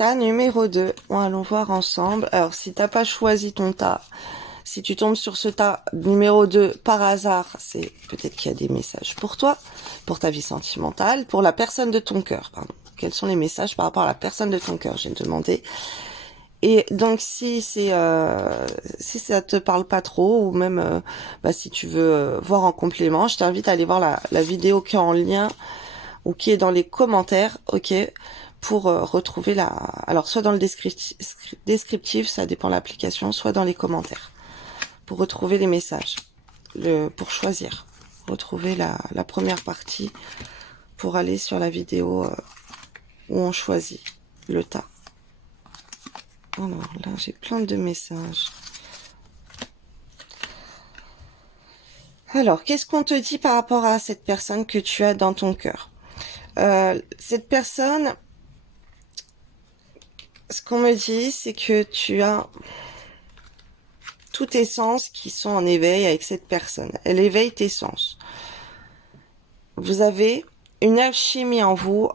tas numéro 2. Bon, allons voir ensemble. Alors, si t'as pas choisi ton tas, si tu tombes sur ce tas numéro 2 par hasard, c'est peut-être qu'il y a des messages pour toi, pour ta vie sentimentale, pour la personne de ton cœur, pardon. Quels sont les messages par rapport à la personne de ton cœur, j'ai demandé. Et donc si si ça te parle pas trop, ou même si tu veux voir en complément, je t'invite à aller voir la vidéo qui est en lien ou qui est dans les commentaires, ok, pour retrouver alors soit dans le descriptif, ça dépend de l'application, soit dans les commentaires, pour retrouver les messages, pour choisir, retrouver la première partie, pour aller sur la vidéo où on choisit le tas. Alors là, j'ai plein de messages. Alors, qu'est-ce qu'on te dit par rapport à cette personne que tu as dans ton cœur? Cette personne, ce qu'on me dit, c'est que tu as tous tes sens qui sont en éveil avec cette personne. Elle éveille tes sens. Vous avez une alchimie en vous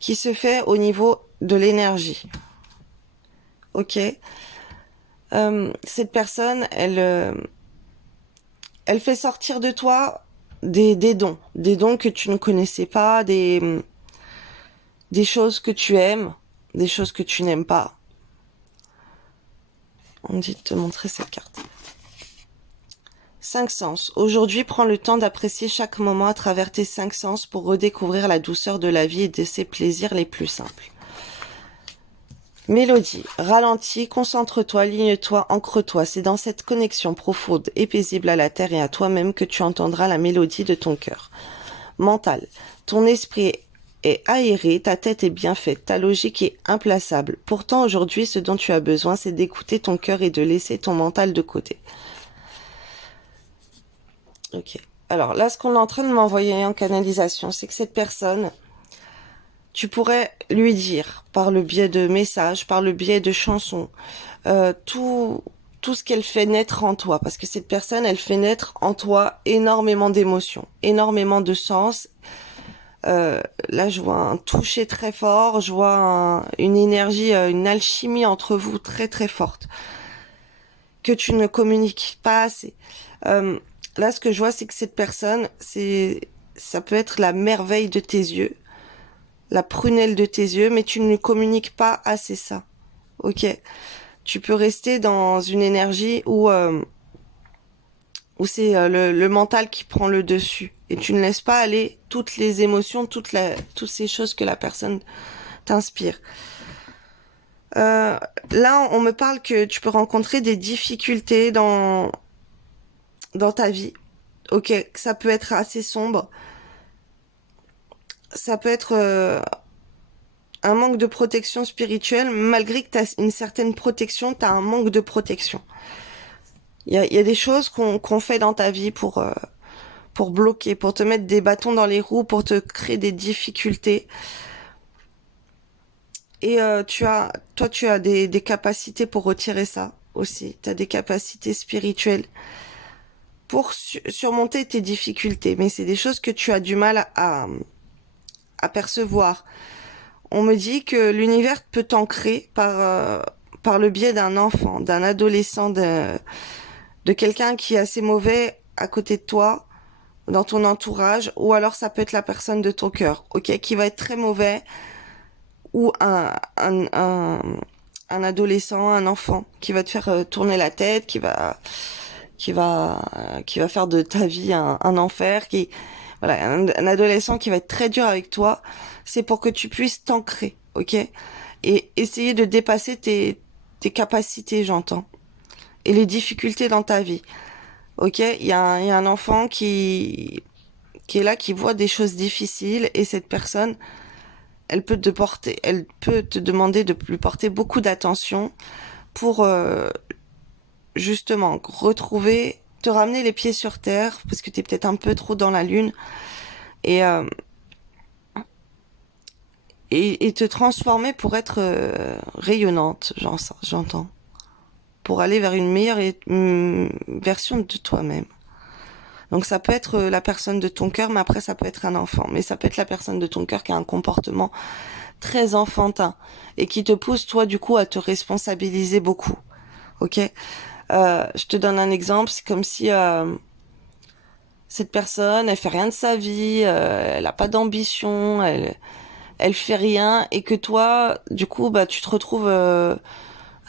qui se fait au niveau de l'énergie. Ok, cette personne, elle fait sortir de toi des dons que tu ne connaissais pas, des choses que tu aimes, des choses que tu n'aimes pas. On dit de te montrer cette carte. 5 sens. Aujourd'hui, prends le temps d'apprécier chaque moment à travers tes 5 sens pour redécouvrir la douceur de la vie et de ses plaisirs les plus simples. Mélodie, ralentis, concentre-toi, aligne-toi, ancre-toi. C'est dans cette connexion profonde et paisible à la terre et à toi-même que tu entendras la mélodie de ton cœur. Mental, ton esprit est aéré, ta tête est bien faite, ta logique est implaçable. Pourtant, aujourd'hui, ce dont tu as besoin, c'est d'écouter ton cœur et de laisser ton mental de côté. Ok. Alors là, ce qu'on est en train de m'envoyer en canalisation, c'est que cette personne, tu pourrais lui dire, par le biais de messages, par le biais de chansons, tout ce qu'elle fait naître en toi. Parce que cette personne, elle fait naître en toi énormément d'émotions, énormément de sens. Là, je vois un toucher très fort, je vois une énergie, une alchimie entre vous très très forte, que tu ne communiques pas assez. Là, ce que je vois, c'est que cette personne, ça peut être la merveille de tes yeux, la prunelle de tes yeux, mais tu ne communiques pas assez ça. Ok, tu peux rester dans une énergie où c'est le mental qui prend le dessus et tu ne laisses pas aller toutes les émotions, toutes ces choses que la personne t'inspire. Là, on me parle que tu peux rencontrer des difficultés dans ta vie. Ok, ça peut être assez sombre. Ça peut être un manque de protection spirituelle, malgré que tu as une certaine protection, tu as un manque de protection. Il y a des choses qu'on fait dans ta vie pour bloquer, pour te mettre des bâtons dans les roues, pour te créer des difficultés. Et tu as des capacités pour retirer ça aussi. Tu as des capacités spirituelles pour surmonter tes difficultés. Mais c'est des choses que tu as du mal à percevoir. On me dit que l'univers peut t'ancrer par le biais d'un enfant, d'un adolescent, de quelqu'un qui est assez mauvais à côté de toi, dans ton entourage, ou alors ça peut être la personne de ton cœur, ok, qui va être très mauvais, ou un adolescent, un enfant, qui va te faire tourner la tête, qui va faire de ta vie un enfer, voilà, un adolescent qui va être très dur avec toi, c'est pour que tu puisses t'ancrer, ok, et essayer de dépasser tes capacités, j'entends, et les difficultés dans ta vie. Ok, il y a un enfant qui est là, qui voit des choses difficiles, et cette personne, elle peut te demander de lui porter beaucoup d'attention pour justement te ramener les pieds sur terre, parce que t'es peut-être un peu trop dans la lune, et te transformer pour être rayonnante, j'entends, pour aller vers une meilleure version de toi-même. Donc ça peut être la personne de ton cœur, mais après ça peut être un enfant. Mais ça peut être la personne de ton cœur qui a un comportement très enfantin et qui te pousse toi du coup à te responsabiliser beaucoup. Ok. Je te donne un exemple, c'est comme si cette personne, elle fait rien de sa vie, elle a pas d'ambition, elle fait rien et que toi, du coup, bah tu te retrouves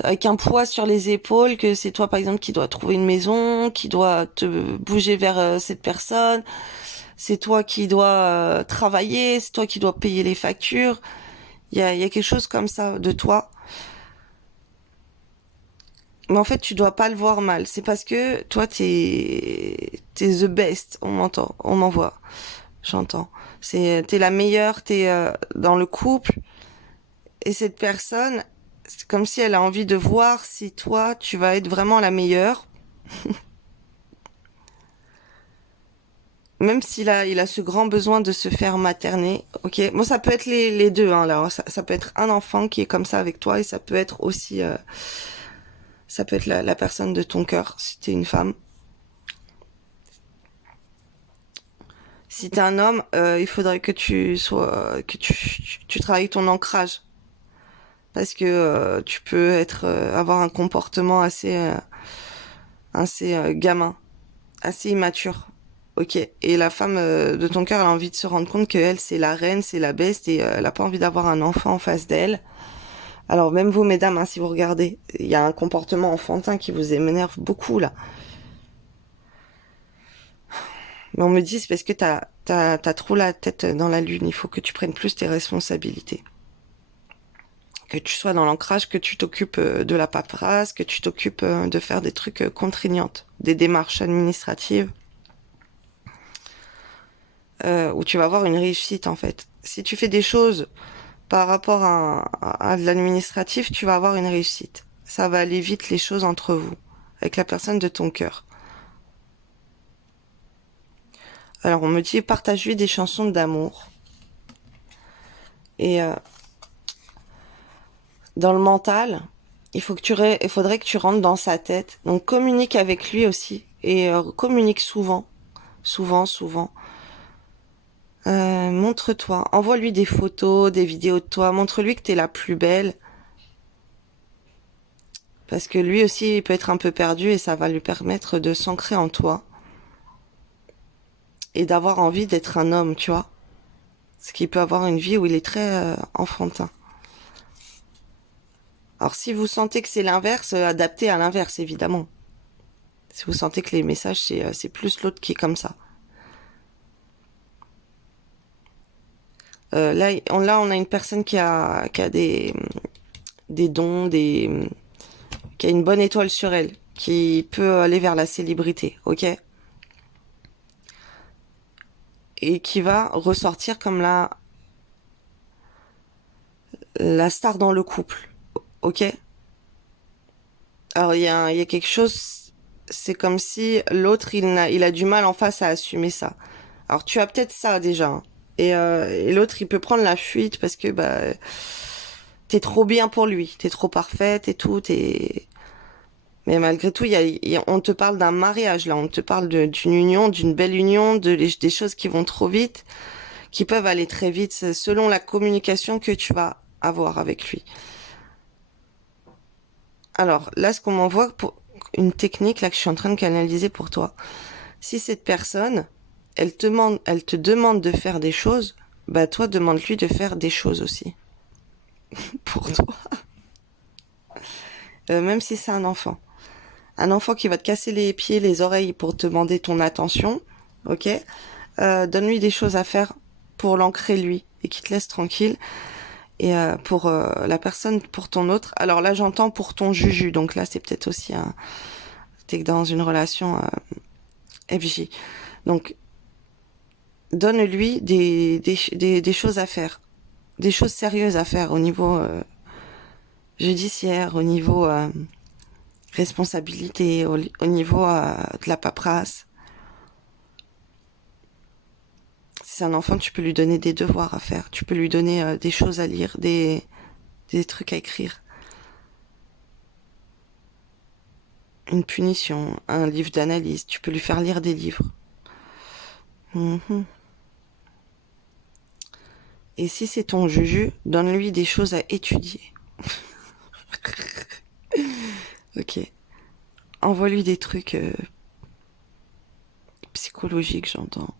avec un poids sur les épaules, que c'est toi par exemple qui dois trouver une maison, qui doit te bouger vers cette personne, c'est toi qui dois travailler, c'est toi qui dois payer les factures. Il y a quelque chose comme ça de toi. Mais en fait, tu dois pas le voir mal. C'est parce que toi, t'es the best. On m'entend, on m'envoie. J'entends. T'es la meilleure, t'es dans le couple. Et cette personne, c'est comme si elle a envie de voir si toi, tu vas être vraiment la meilleure. Même il a ce grand besoin de se faire materner, ok. Bon, ça peut être les deux, hein, là. Ça peut être un enfant qui est comme ça avec toi, et ça peut être aussi, ça peut être la personne de ton cœur, si t'es une femme. Si t'es un homme, il faudrait que tu travailles ton ancrage, parce que tu peux avoir un comportement assez gamin, assez immature. Ok. Et la femme de ton cœur, elle a envie de se rendre compte que elle, c'est la reine, c'est la best, et elle a pas envie d'avoir un enfant en face d'elle. Alors même vous, mesdames, hein, si vous regardez, il y a un comportement enfantin qui vous énerve beaucoup là. Mais on me dit c'est parce que t'as trop la tête dans la lune. Il faut que tu prennes plus tes responsabilités. Que tu sois dans l'ancrage, que tu t'occupes de la paperasse, que tu t'occupes de faire des trucs contraignantes, des démarches administratives, où tu vas avoir une réussite en fait. Si tu fais des choses par rapport à de l'administratif, tu vas avoir une réussite. Ça va aller vite les choses entre vous, avec la personne de ton cœur. Alors on me dit partage-lui des chansons d'amour. Et dans le mental, il faudrait que tu rentres dans sa tête. Donc communique avec lui aussi et communique souvent, souvent, souvent. Montre-toi, envoie-lui des photos, des vidéos de toi, montre-lui que t'es la plus belle. Parce que lui aussi, il peut être un peu perdu et ça va lui permettre de s'ancrer en toi et d'avoir envie d'être un homme, tu vois. Parce qu'il peut avoir une vie où il est très enfantin. Alors si vous sentez que c'est l'inverse, adaptez à l'inverse évidemment. Si vous sentez que les messages c'est plus l'autre qui est comme ça. Là on a une personne qui a des dons, qui a une bonne étoile sur elle, qui peut aller vers la célébrité, ok, et qui va ressortir comme la star dans le couple, ok. Alors il y a quelque chose, c'est comme si l'autre il a du mal en face à assumer ça. Alors tu as peut-être ça déjà, hein. Et l'autre il peut prendre la fuite parce que bah t'es trop bien pour lui, t'es trop parfaite et tout, mais malgré tout on te parle d'un mariage là, on te parle d'une union, d'une belle union, des choses qui vont trop vite, qui peuvent aller très vite selon la communication que tu vas avoir avec lui. Alors là, ce qu'on m'envoie pour une technique là que je suis en train de canaliser pour toi. Si cette personne, elle te demande de faire des choses, bah toi demande-lui de faire des choses aussi pour toi. Même si c'est un enfant qui va te casser les pieds, les oreilles pour te demander ton attention, ok. Donne-lui des choses à faire pour l'ancrer lui et qui te laisse tranquille. Et pour la personne, pour ton autre. Alors là, j'entends pour ton juju. Donc là, c'est peut-être aussi t'es dans une relation FJ. Donc donne-lui des choses à faire, des choses sérieuses à faire au niveau judiciaire, au niveau responsabilité, au niveau de la paperasse. Si c'est un enfant, tu peux lui donner des devoirs à faire, tu peux lui donner des choses à lire, des trucs à écrire. Une punition, un livre d'analyse, tu peux lui faire lire des livres. Mhm. Et si c'est ton juju, donne-lui des choses à étudier. Ok. Envoie-lui des trucs psychologiques, j'entends.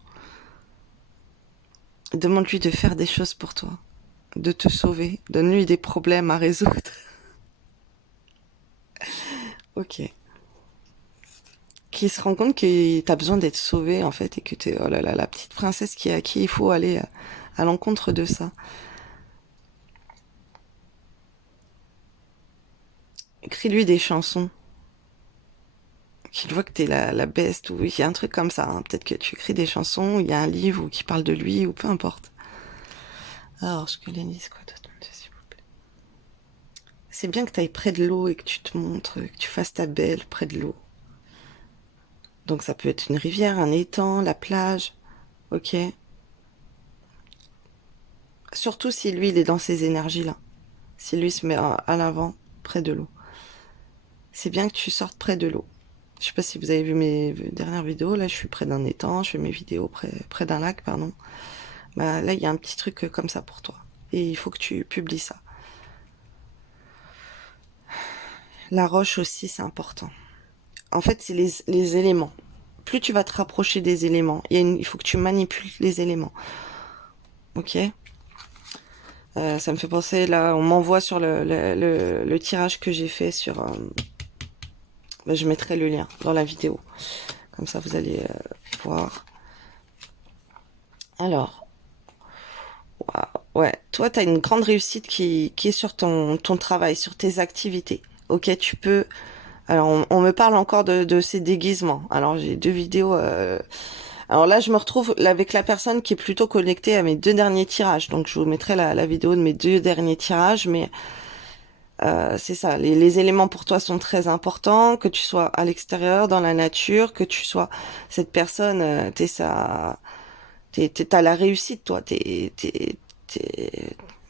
Demande-lui de faire des choses pour toi, de te sauver. Donne-lui des problèmes à résoudre. Ok. Qui se rend compte que t'as besoin d'être sauvé, en fait, et que t'es, oh là là, la petite princesse à qui il faut aller à l'encontre de ça. Écris-lui des chansons. Qu'il voit que t'es la best, ou il y a un truc comme ça, hein. Peut-être que tu écris des chansons, ou il y a un livre qui parle de lui, ou peu importe. Alors, je colonise quoi d'autre, s'il vous plaît. C'est bien que t'ailles près de l'eau et que tu te montres, que tu fasses ta belle près de l'eau. Donc ça peut être une rivière, un étang, la plage, ok. Surtout si lui, il est dans ces énergies-là. Si lui se met à l'avant, près de l'eau. C'est bien que tu sortes près de l'eau. Je sais pas si vous avez vu mes dernières vidéos, là je suis près d'un étang, je fais mes vidéos près d'un lac, pardon. Bah là il y a un petit truc comme ça pour toi. Et il faut que tu publies ça. La roche aussi, c'est important. En fait, c'est les éléments. Plus tu vas te rapprocher des éléments, il faut que tu manipules les éléments. Ok. Ça me fait penser, là, on m'envoie sur le tirage que j'ai fait sur... ben, je mettrai le lien dans la vidéo. Comme ça, vous allez voir. Alors, ouais, toi, tu as une grande réussite qui est sur ton travail, sur tes activités. Ok, tu peux... Alors, on me parle encore de ces déguisements. Alors, j'ai 2 vidéos... Alors là, je me retrouve avec la personne qui est plutôt connectée à mes 2 derniers tirages. Donc, je vous mettrai la vidéo de mes 2 derniers tirages. Mais c'est ça, les éléments pour toi sont très importants. Que tu sois à l'extérieur, dans la nature, que tu sois cette personne, t'as la réussite, toi.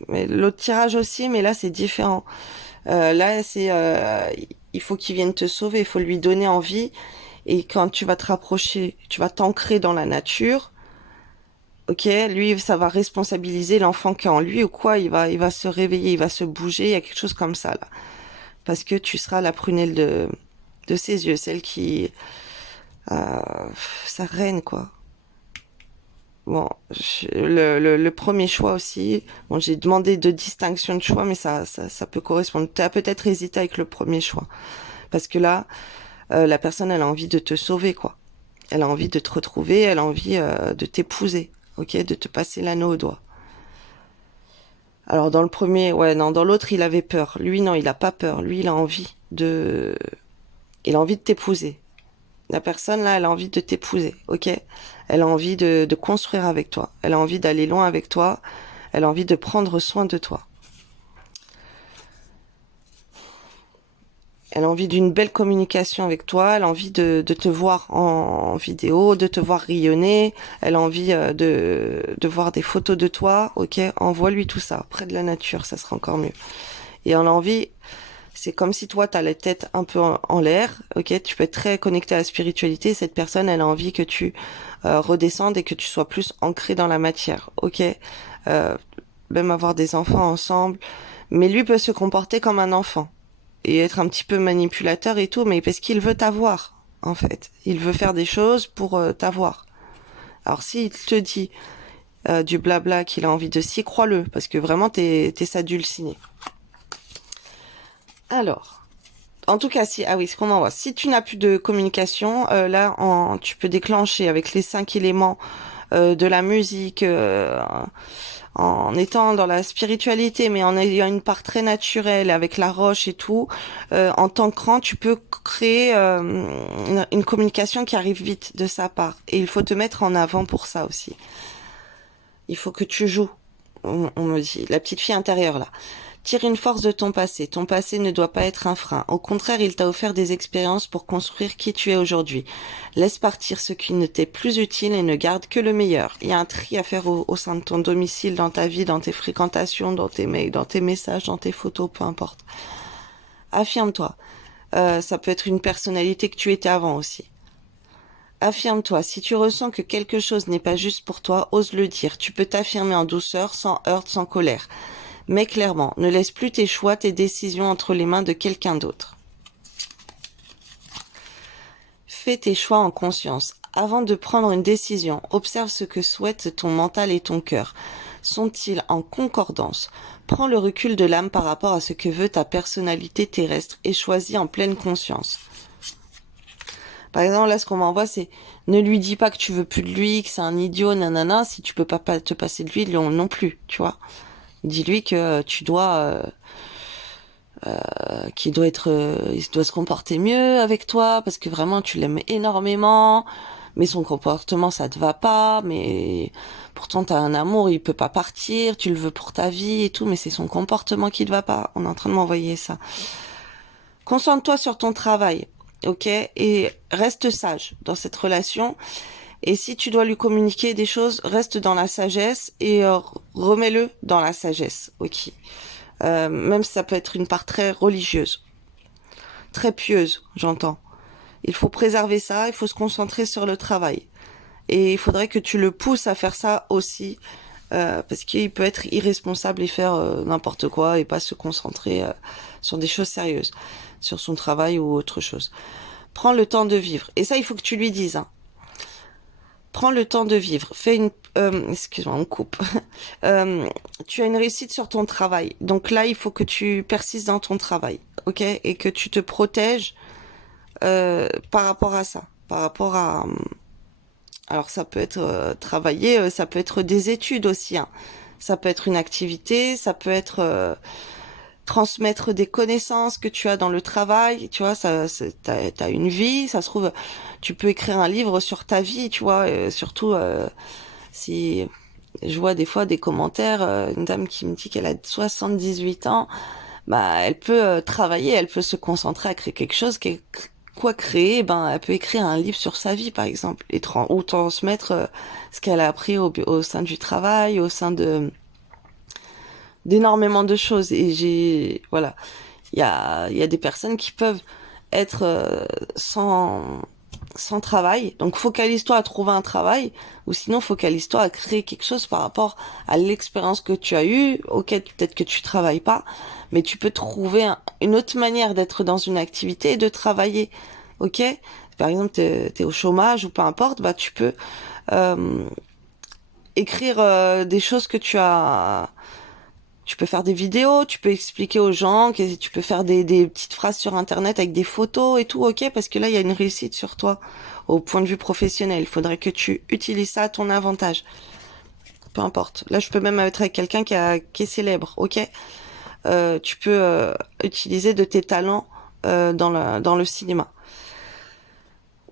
Mais l'autre tirage aussi, mais là, c'est différent. Là, il faut qu'il vienne te sauver. Il faut lui donner envie. Et quand tu vas te rapprocher, tu vas t'ancrer dans la nature. Ok, lui, ça va responsabiliser l'enfant qui est en lui ou quoi. Il va se réveiller, il va se bouger. Il y a quelque chose comme ça là, parce que tu seras la prunelle de ses yeux, celle qui, euh, sa reine quoi. Bon, le premier choix aussi. Bon, j'ai demandé de distinction de choix, mais ça peut correspondre. Tu as peut-être hésité avec le premier choix, parce que là, la personne, elle a envie de te sauver quoi. Elle a envie de te retrouver, elle a envie de t'épouser, ok, de te passer l'anneau au doigt. Alors dans le premier, ouais, non, dans l'autre, il avait peur. Lui, non, il a pas peur. Lui, il a envie de t'épouser. La personne là, elle a envie de t'épouser, ok. Elle a envie de construire avec toi. Elle a envie d'aller loin avec toi. Elle a envie de prendre soin de toi. Elle a envie d'une belle communication avec toi. Elle a envie de te voir en vidéo, de te voir rayonner. Elle a envie de voir des photos de toi. Ok, envoie-lui tout ça. Près de la nature, ça sera encore mieux. Et on a envie, c'est comme si toi, t'as la tête un peu en l'air. Ok, tu peux être très connecté à la spiritualité. Cette personne, elle a envie que tu redescendes et que tu sois plus ancré dans la matière. Ok, euh, même avoir des enfants ensemble. Mais lui peut se comporter comme un enfant et être un petit peu manipulateur et tout, mais parce qu'il veut t'avoir, en fait. Il veut faire des choses pour t'avoir. Alors s'il te dit du blabla qu'il a envie de s'y, crois-le, parce que vraiment t'es sa dulcinée. Alors, en tout cas, si, ah oui, ce qu'on envoie. Si tu n'as plus de communication, là, tu peux déclencher avec les 5 éléments de la musique, en étant dans la spiritualité, mais en ayant une part très naturelle avec la roche et tout, en t'ancrant, tu peux créer une communication qui arrive vite de sa part. Et il faut te mettre en avant pour ça aussi. Il faut que tu joues. On me dit, la petite fille intérieure là. Tire une force de ton passé. Ton passé ne doit pas être un frein. Au contraire, il t'a offert des expériences pour construire qui tu es aujourd'hui. Laisse partir ce qui ne t'est plus utile et ne garde que le meilleur. Il y a un tri à faire au sein de ton domicile, dans ta vie, dans tes fréquentations, dans tes mails, dans tes messages, dans tes photos, peu importe. Affirme-toi. Ça peut être une personnalité que tu étais avant aussi. Affirme-toi. Si tu ressens que quelque chose n'est pas juste pour toi, ose le dire. Tu peux t'affirmer en douceur, sans heurte, sans colère. Mais clairement, ne laisse plus tes choix, tes décisions entre les mains de quelqu'un d'autre. Fais tes choix en conscience. Avant de prendre une décision, observe ce que souhaitent ton mental et ton cœur. Sont-ils en concordance? Prends le recul de l'âme par rapport à ce que veut ta personnalité terrestre et choisis en pleine conscience. Par exemple, là, ce qu'on m'envoie, c'est ne lui dis pas que tu veux plus de lui, que c'est un idiot, nanana, si tu peux pas te passer de lui non plus, tu vois. Dis-lui que tu dois, il doit se comporter mieux avec toi parce que vraiment tu l'aimes énormément, mais son comportement ça te va pas, mais pourtant t'as un amour, il peut pas partir, tu le veux pour ta vie et tout, mais c'est son comportement qui te va pas. On est en train de m'envoyer ça. Concentre-toi sur ton travail, ok, et reste sage dans cette relation. Et si tu dois lui communiquer des choses, reste dans la sagesse et remets-le dans la sagesse, ok. Même si ça peut être une part très religieuse, très pieuse, j'entends. Il faut préserver ça, il faut se concentrer sur le travail. Et il faudrait que tu le pousses à faire ça aussi, parce qu'il peut être irresponsable et faire n'importe quoi et pas se concentrer sur des choses sérieuses, sur son travail ou autre chose. Prends le temps de vivre. Et ça, il faut que tu lui dises, hein. Prends le temps de vivre. Fais une... excuse-moi, on coupe. Tu as une réussite sur ton travail. Donc là, il faut que tu persistes dans ton travail, ok? Et que tu te protèges par rapport à ça. Par rapport à... Alors ça peut être travailler, ça peut être des études aussi, hein. Ça peut être une activité, ça peut être... transmettre des connaissances que tu as dans le travail, tu vois, t'as une vie, ça se trouve, tu peux écrire un livre sur ta vie, tu vois, surtout si je vois des fois des commentaires, une dame qui me dit qu'elle a 78 ans, bah elle peut travailler, elle peut se concentrer à créer quelque chose, quoi créer, ben elle peut écrire un livre sur sa vie par exemple, et ou transmettre ce qu'elle a appris au sein du travail, au sein de d'énormément de choses. Et voilà, il y a des personnes qui peuvent être sans travail. Donc focalise-toi à trouver un travail, ou sinon focalise-toi à créer quelque chose par rapport à l'expérience que tu as eue. Ok, peut-être que tu travailles pas, mais tu peux trouver une autre manière d'être dans une activité et de travailler. Ok, par exemple t'es au chômage ou peu importe, bah tu peux écrire des choses que tu peux faire des vidéos, tu peux expliquer aux gens, que tu peux faire des petites phrases sur Internet avec des photos et tout, ok, parce que là, il y a une réussite sur toi au point de vue professionnel. Il faudrait que tu utilises ça à ton avantage. Peu importe. Là, je peux même être avec quelqu'un qui est célèbre, ok. Tu peux utiliser de tes talents dans le cinéma.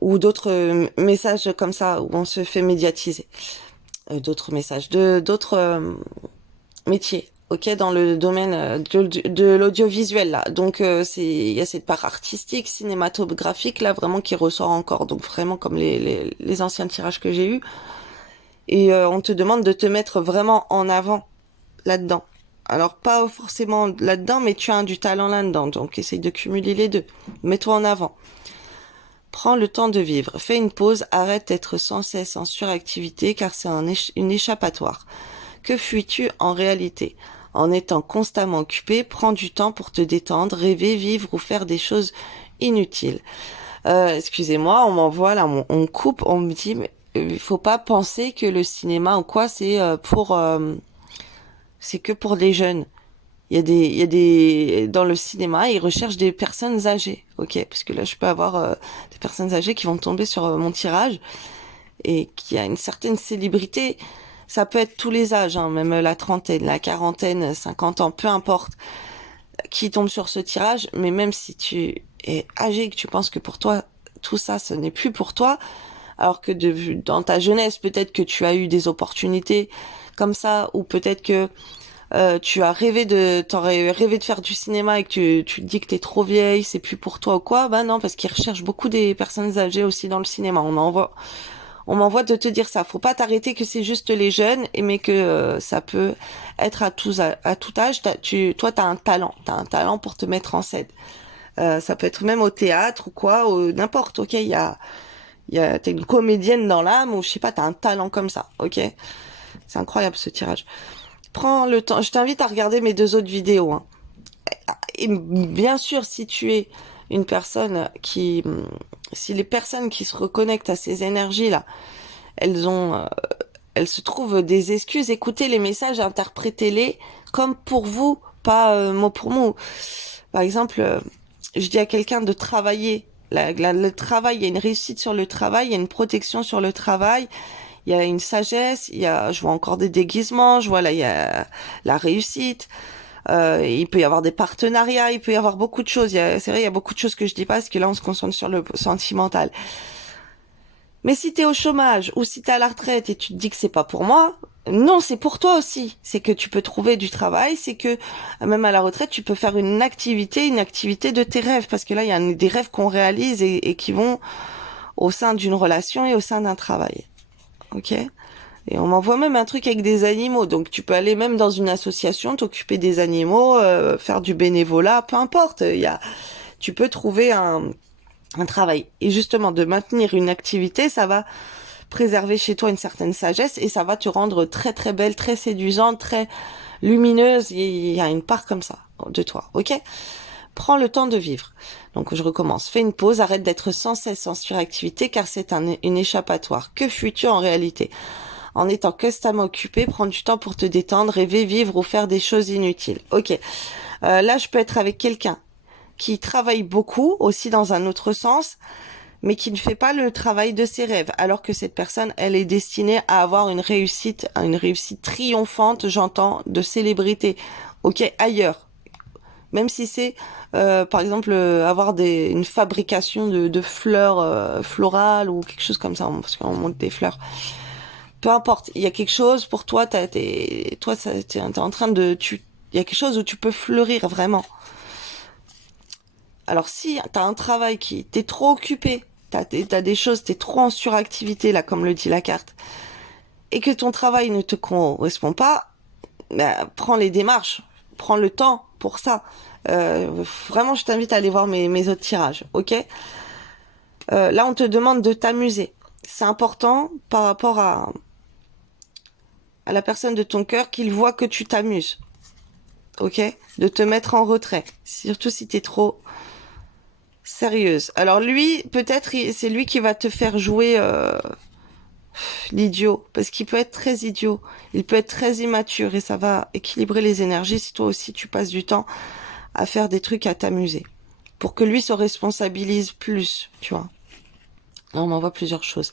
Ou d'autres messages comme ça, où on se fait médiatiser. D'autres messages, d'autres métiers. Ok, dans le domaine de l'audiovisuel là. Donc il y a cette part artistique, cinématographique là vraiment qui ressort encore. Donc vraiment comme les anciens tirages que j'ai eus. Et on te demande de te mettre vraiment en avant là-dedans. Alors pas forcément là-dedans, mais tu as du talent là-dedans. Donc essaye de cumuler les deux. Mets-toi en avant. Prends le temps de vivre. Fais une pause. Arrête d'être sans cesse en suractivité car c'est une échappatoire. Que fuis-tu en réalité? En étant constamment occupé, prends du temps pour te détendre, rêver, vivre ou faire des choses inutiles. Excusez-moi, on m'envoie là, on coupe, on me dit, mais il faut pas penser que le cinéma ou quoi, c'est que pour les jeunes. Dans le cinéma, ils recherchent des personnes âgées, ok? Parce que là, je peux avoir des personnes âgées qui vont tomber sur mon tirage et qui a une certaine célébrité. Ça peut être tous les âges, hein, même la trentaine, la quarantaine, 50 ans, peu importe qui tombe sur ce tirage. Mais même si tu es âgé et que tu penses que pour toi, tout ça, ce n'est plus pour toi, alors que dans ta jeunesse, peut-être que tu as eu des opportunités comme ça, ou peut-être que t'aurais rêvé de faire du cinéma et que tu te dis que t'es trop vieille, c'est plus pour toi ou quoi, bah non, parce qu'ils recherchent beaucoup des personnes âgées aussi dans le cinéma. On m'envoie de te dire ça. Faut pas t'arrêter que c'est juste les jeunes, mais que ça peut être à tout âge. Toi, t'as un talent. T'as un talent pour te mettre en scène. Ça peut être même au théâtre ou quoi, ou n'importe. Ok, il y a T'es une comédienne dans l'âme, ou je sais pas, t'as un talent comme ça, ok? C'est incroyable ce tirage. Prends le temps, je t'invite à regarder mes 2 autres vidéos, hein. Et bien sûr, si tu es une personne si les personnes qui se reconnectent à ces énergies-là, elles ont, elles se trouvent des excuses, écoutez les messages, interprétez-les comme pour vous, pas mot pour mot. Par exemple, je dis à quelqu'un de travailler. Le travail, il y a une réussite sur le travail, il y a une protection sur le travail, il y a une sagesse, je vois encore des déguisements, je vois là, il y a la réussite. Il peut y avoir des partenariats, il peut y avoir beaucoup de choses. C'est vrai, il y a beaucoup de choses que je dis pas parce que là, on se concentre sur le sentimental. Mais si t'es au chômage ou si t'es à la retraite et tu te dis que c'est pas pour moi, non, c'est pour toi aussi. C'est que tu peux trouver du travail, c'est que même à la retraite, tu peux faire une activité de tes rêves. Parce que là, il y a des rêves qu'on réalise et qui vont au sein d'une relation et au sein d'un travail. Ok? Et on m'envoie même un truc avec des animaux. Donc tu peux aller même dans une association, t'occuper des animaux, faire du bénévolat, peu importe. Tu peux trouver un travail. Et justement, de maintenir une activité, ça va préserver chez toi une certaine sagesse et ça va te rendre très très belle, très séduisante, très lumineuse. Il y a une part comme ça de toi, ok? Prends le temps de vivre. Donc je recommence. Fais une pause, arrête d'être sans cesse en suractivité car c'est une échappatoire. Que fuis-tu en réalité? En étant constamment occupé, prends du temps pour te détendre, rêver, vivre ou faire des choses inutiles. Ok. Là, je peux être avec quelqu'un qui travaille beaucoup, aussi dans un autre sens, mais qui ne fait pas le travail de ses rêves, alors que cette personne, elle est destinée à avoir une réussite triomphante, j'entends, de célébrité. Ok, ailleurs. Même si c'est, par exemple, avoir une fabrication de fleurs florales ou quelque chose comme ça, parce qu'on monte des fleurs. Peu importe, il y a quelque chose pour toi, t'es en train il y a quelque chose où tu peux fleurir vraiment. Alors si t'as un travail t'es trop occupé, t'as des choses, t'es trop en suractivité là, comme le dit la carte, et que ton travail ne te correspond pas, bah, prends les démarches, prends le temps pour ça. Vraiment, je t'invite à aller voir mes autres tirages, ok? Là, on te demande de t'amuser. C'est important par rapport à la personne de ton cœur qu'il voit que tu t'amuses. Ok? De te mettre en retrait. Surtout si t'es trop sérieuse. Alors lui, peut-être, c'est lui qui va te faire jouer l'idiot. Parce qu'il peut être très idiot. Il peut être très immature et ça va équilibrer les énergies si toi aussi tu passes du temps à faire des trucs à t'amuser. Pour que lui se responsabilise plus, tu vois. Là, on m'envoie plusieurs choses.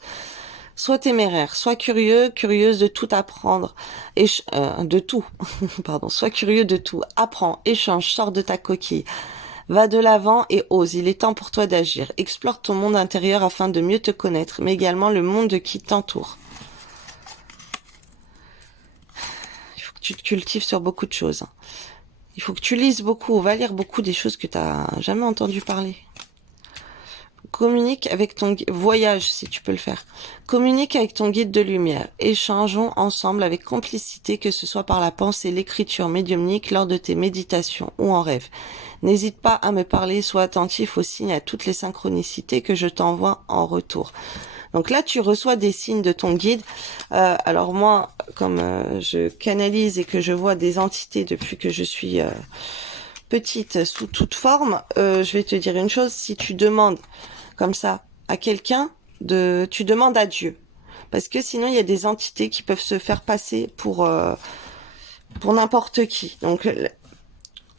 Sois téméraire, sois curieux, curieuse de tout apprendre, de tout, pardon, sois curieux de tout, apprends, échange, sors de ta coquille, va de l'avant et ose, il est temps pour toi d'agir, explore ton monde intérieur afin de mieux te connaître, mais également le monde qui t'entoure. Il faut que tu te cultives sur beaucoup de choses. Il faut que tu lises beaucoup, va lire beaucoup des choses que tu n'as jamais entendu parler. Communique avec voyage si tu peux le faire. Communique avec ton guide de lumière. Échangeons ensemble avec complicité, que ce soit par la pensée, l'écriture médiumnique, lors de tes méditations ou en rêve. N'hésite pas à me parler, sois attentif aux signes, à toutes les synchronicités que je t'envoie en retour. Donc là, tu reçois des signes de ton guide. Alors moi, comme je canalise et que je vois des entités depuis que je suis petite sous toute forme, je vais te dire une chose, si tu demandes comme ça à quelqu'un, tu demandes à Dieu. Parce que sinon, il y a des entités qui peuvent se faire passer pour n'importe qui. Donc,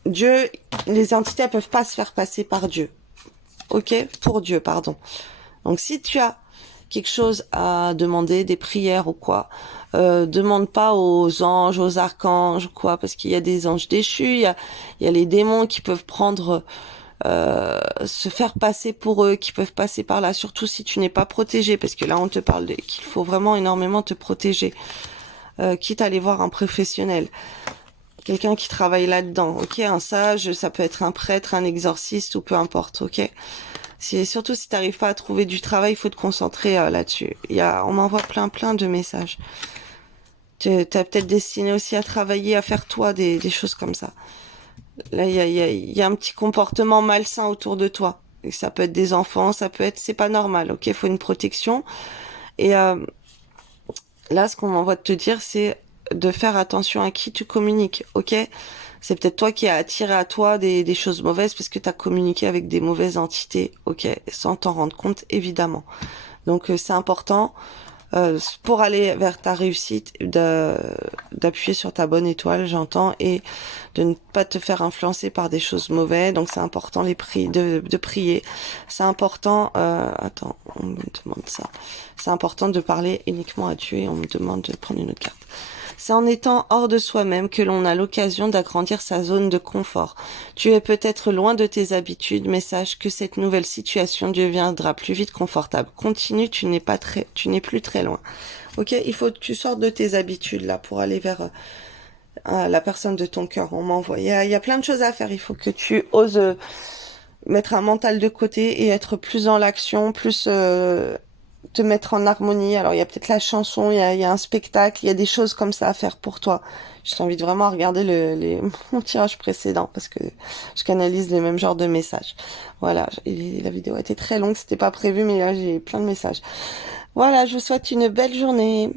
Dieu, les entités, elles peuvent pas se faire passer par Dieu. Ok? Pour Dieu, pardon. Donc, si tu as quelque chose à demander, des prières ou quoi, demande pas aux anges, aux archanges, quoi, parce qu'il y a des anges déchus, il y a les démons qui peuvent prendre se faire passer pour eux, qui peuvent passer par là, surtout si tu n'es pas protégé, parce que là on te parle qu'il faut vraiment énormément te protéger, quitte à aller voir un professionnel, quelqu'un qui travaille là-dedans, ok, un sage, ça peut être un prêtre, un exorciste ou peu importe, ok. Surtout si tu n'arrives pas à trouver du travail, il faut te concentrer là-dessus. On m'envoie plein de messages. T'as peut-être destiné aussi à travailler, à faire toi des choses comme ça. Là, il y a un petit comportement malsain autour de toi. Ça peut être des enfants, ça peut être, c'est pas normal, ok? Il faut une protection. Et là, ce qu'on m'envoie de te dire, c'est de faire attention à qui tu communiques, ok? C'est peut-être toi qui as attiré à toi des choses mauvaises parce que tu as communiqué avec des mauvaises entités, ok? Sans t'en rendre compte, évidemment. Donc c'est important pour aller vers ta réussite, d'appuyer sur ta bonne étoile, j'entends, et de ne pas te faire influencer par des choses mauvaises. Donc c'est important de prier. C'est important. Attends, on me demande ça. C'est important de parler uniquement à Dieu et on me demande de prendre une autre carte. C'est en étant hors de soi-même que l'on a l'occasion d'agrandir sa zone de confort. Tu es peut-être loin de tes habitudes, mais sache que cette nouvelle situation deviendra plus vite confortable. Continue, tu n'es plus très loin. Ok, il faut que tu sortes de tes habitudes là pour aller vers la personne de ton cœur. On m'envoie. Il y a plein de choses à faire. Il faut que tu oses mettre un mental de côté et être plus dans l'action, plus te mettre en harmonie. Alors il y a peut-être la chanson, il y a un spectacle, il y a des choses comme ça à faire pour toi. Je t'invite vraiment à regarder mon tirage précédent parce que je canalise les mêmes genres de messages. Voilà, et la vidéo a été très longue, c'était pas prévu, mais là j'ai plein de messages. Voilà, je vous souhaite une belle journée.